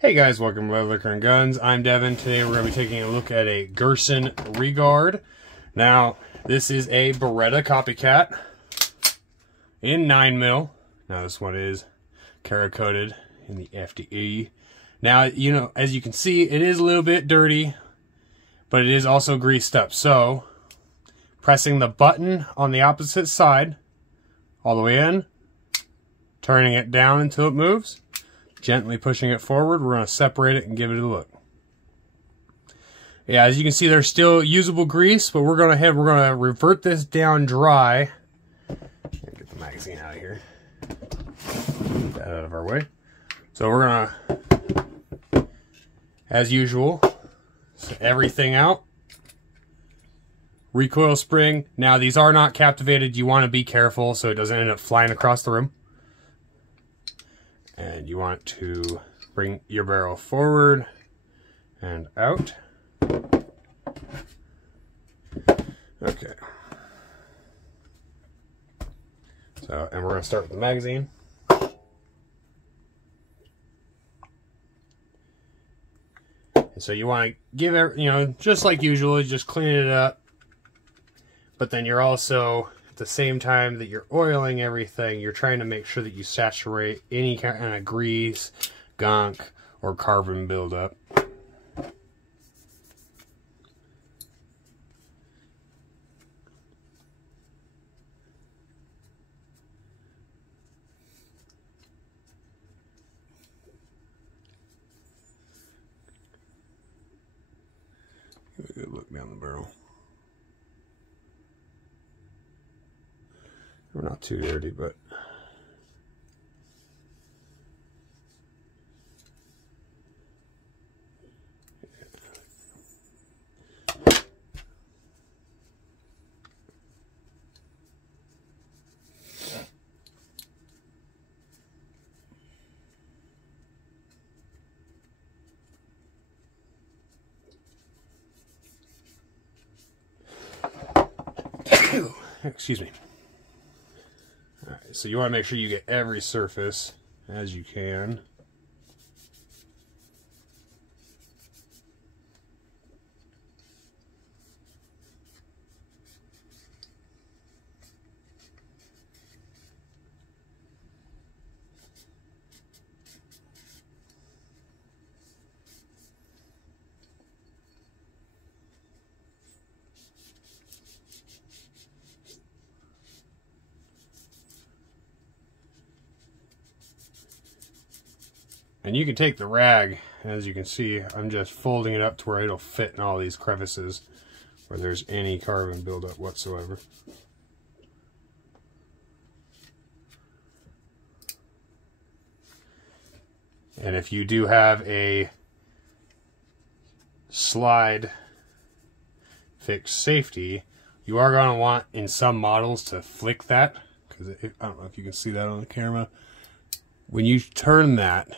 Hey guys, welcome to Leather&Liquor&Guns. I'm Devin. Today we're going to be taking a look at a Girsan Regard. Now, this is a Beretta copycat in 9mm. Now this one is Cerakoted in the FDE. Now, you know, as you can see, it is a little bit dirty, but it is also greased up. So, pressing the button on the opposite side, all the way in, turning it down until it moves, gently pushing it forward, we're going to separate it and give it a look. Yeah, as you can see, there's still usable grease, but we're going to revert this down dry. Get the magazine out of here. Get that out of our way. So we're going to, as usual, set everything out. Recoil spring. Now, these are not captivated. You want to be careful so it doesn't end up flying across the room. And you want to bring your barrel forward and out. Okay. So, and we're going to start with the magazine. And so you want to give it, you know, just like usual, just clean it up. But then you're also, at the same time that you're oiling everything, you're trying to make sure that you saturate any kind of grease, gunk, or carbon buildup. Give a good look down the barrel. We're not too dirty, but excuse me. Alright, so you want to make sure you get every surface as you can. And you can take the rag, as you can see, I'm just folding it up to where it'll fit in all these crevices where there's any carbon buildup whatsoever. And if you do have a slide fixed safety, you are going to want, in some models, to flick that, because I don't know if you can see that on the camera. When you turn that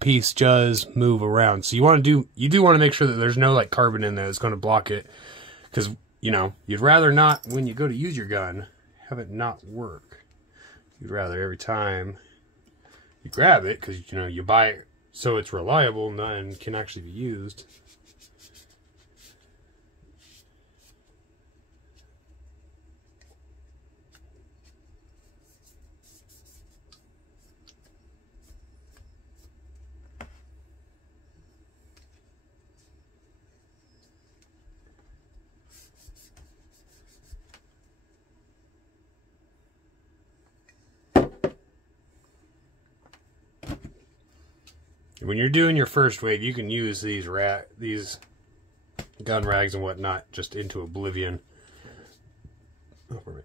piece does move around. So you do want to make sure that there's no like carbon in there that's going to block it, because you know you'd rather not, when you go to use your gun, have it not work. You'd rather every time you grab it, because you know you buy it so it's reliable and can actually be used. When you're doing your first wave, you can use these gun rags and whatnot just into oblivion. Oh, wait a minute.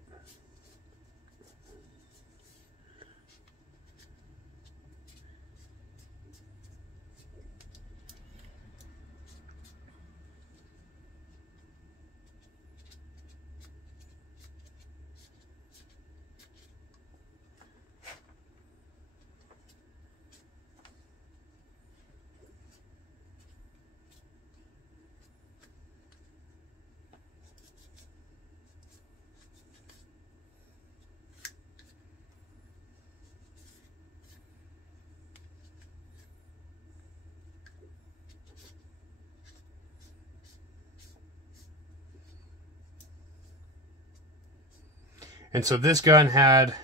And so this gun had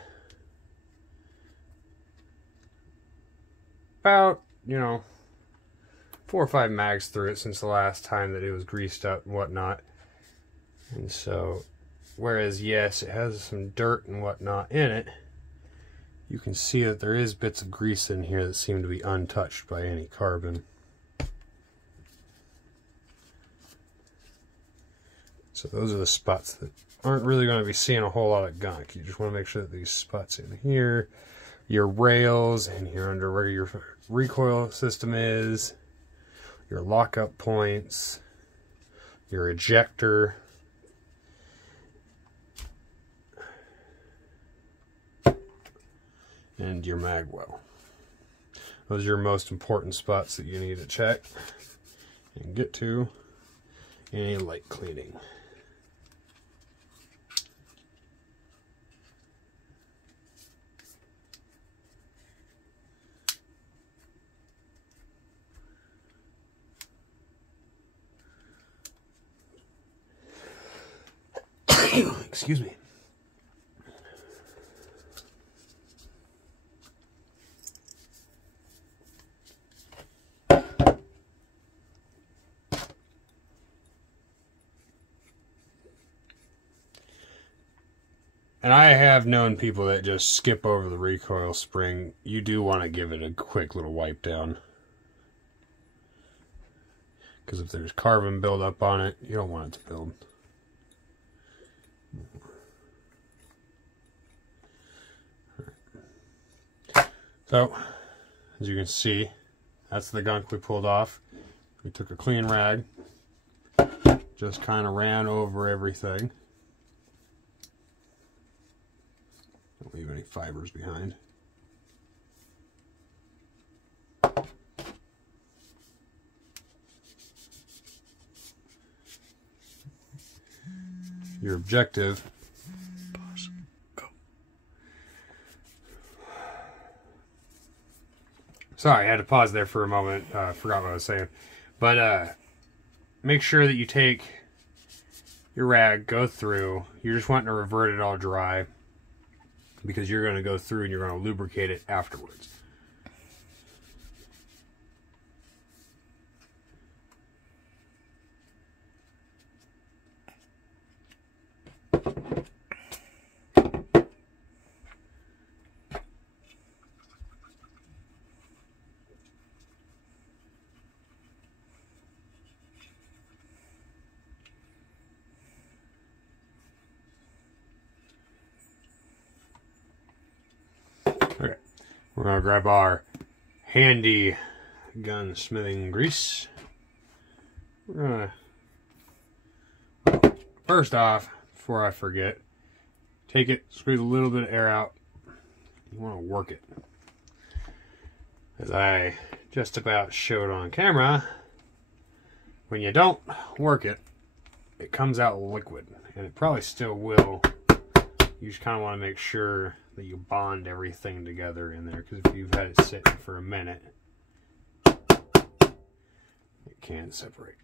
about, you know, 4 or 5 mags through it since the last time that it was greased up and whatnot. And so, whereas yes, it has some dirt and whatnot in it, you can see that there is bits of grease in here that seem to be untouched by any carbon. So those are the spots that aren't really going to be seeing a whole lot of gunk. You just want to make sure that these spots in here, your rails, and here under where your recoil system is, your lockup points, your ejector, and your mag well. Those are your most important spots that you need to check and get to in any light cleaning. Excuse me. And I have known people that just skip over the recoil spring. You do want to give it a quick little wipe down, because if there's carbon buildup on it, you don't want it to build. So, as you can see, that's the gunk we pulled off. We took a clean rag, just kind of ran over everything. Don't leave any fibers behind. Your objective. Pause. Go. Sorry, I had to pause there for a moment. Forgot what I was saying. But make sure that you take your rag, go through. You're just wanting to revert it all dry, because you're going to go through and you're going to lubricate it afterwards. Okay, we're going to grab our handy gunsmithing grease. We're going to, first off, before I forget, take it, squeeze a little bit of air out. You want to work it. As I just about showed on camera, when you don't work it, it comes out liquid, and it probably still will. You just kind of want to make sure that you bond everything together in there, because if you've had it sitting for a minute, it can separate.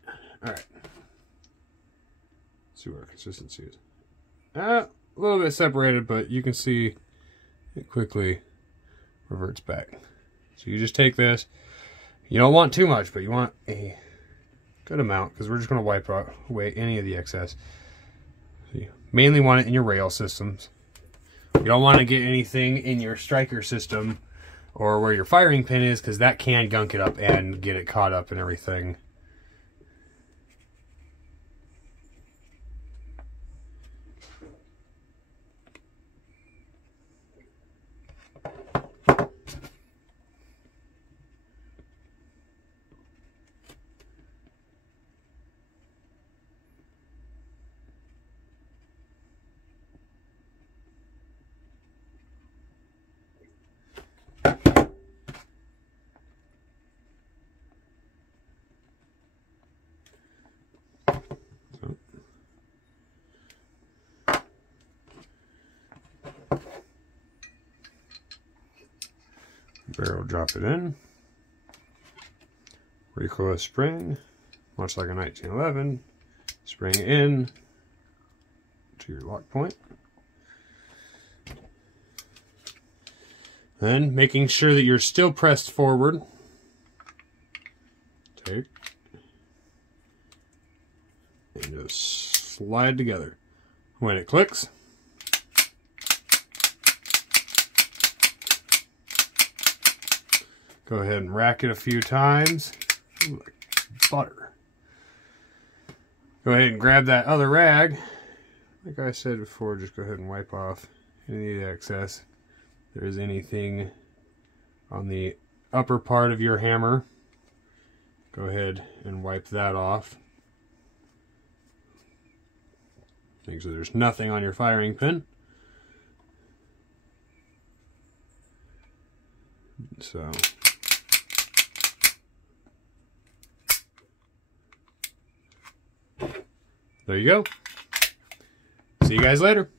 Alright. See what our consistency is. A little bit separated, but you can see it quickly reverts back. So you just take this. You don't want too much, but you want a good amount, because we're just going to wipe away any of the excess. So you mainly want it in your rail systems. You don't want to get anything in your striker system or where your firing pin is, because that can gunk it up and get it caught up and everything. Barrel, drop it in. Recoil spring, much like a 1911. Spring in to your lock point. Then, making sure that you're still pressed forward, take and just slide together. When it clicks, go ahead and rack it a few times. Ooh, like butter. Go ahead and grab that other rag. Like I said before, just go ahead and wipe off any of the excess. If there is anything on the upper part of your hammer, go ahead and wipe that off. Make sure there's nothing on your firing pin. So, there you go. See you guys later.